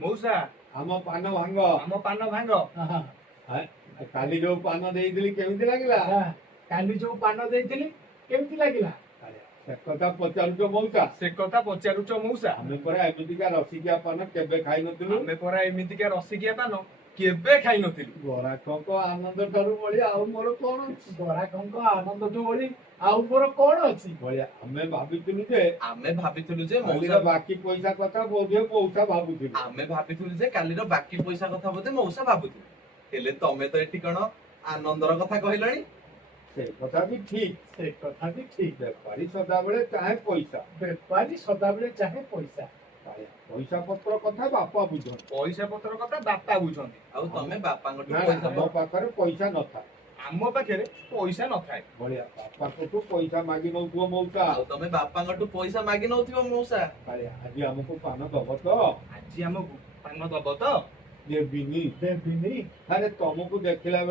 मौसा आम पान भांग आम पान भांग काली जो पान देइथिली केमिति लागिला काली जो पान देइथिली केमिति लागिला से कथा पचारुच मौसा से कथा पचारुच मौसा आमे परा एमितिका रसिकिया पान केबे खाइ नथिलु आमे परा एमितिका रसिकिया पान केबे खाइ नथिलु गराखक आनंद ठारू बढी आउ मोर कोन गराखक आनंद ठू बढी आउ मोर कोन अछि बढिया आमे भाबिथिलु जे आमे भाबिथिलु जे कालीर मौसा बाकी पैसा कथा बोधे मौसा भाबुथिलु आमे भाबिथिलु जे कालीर बाकी पैसा कथा बोधे मौसा भाबुथिलु हेले तमे तो एठी कोन आनंदर कथा कहलणी से कथा भी ठीक से कथा भी ठीक बेपारी सदाबेले चाहे पैसा बेपारी सदाबेले चाहे पैसा पैसा पत्र कथा बापा बुझन पैसा पत्र कथा बापा बुझंती आ तमे बापांगटु ना पैसा मो पाखरे पैसा नथा आम पाखे पैसा न थाए बढिया बापा को पैसा मागी नौथुव मौसा आ तमे बापांगटु पैसा मागी नउथिबो मौसा बढिया आज हमको पान दब तो आज हमको पान दब तो देबिनी देबिनी अरे तुमको देखला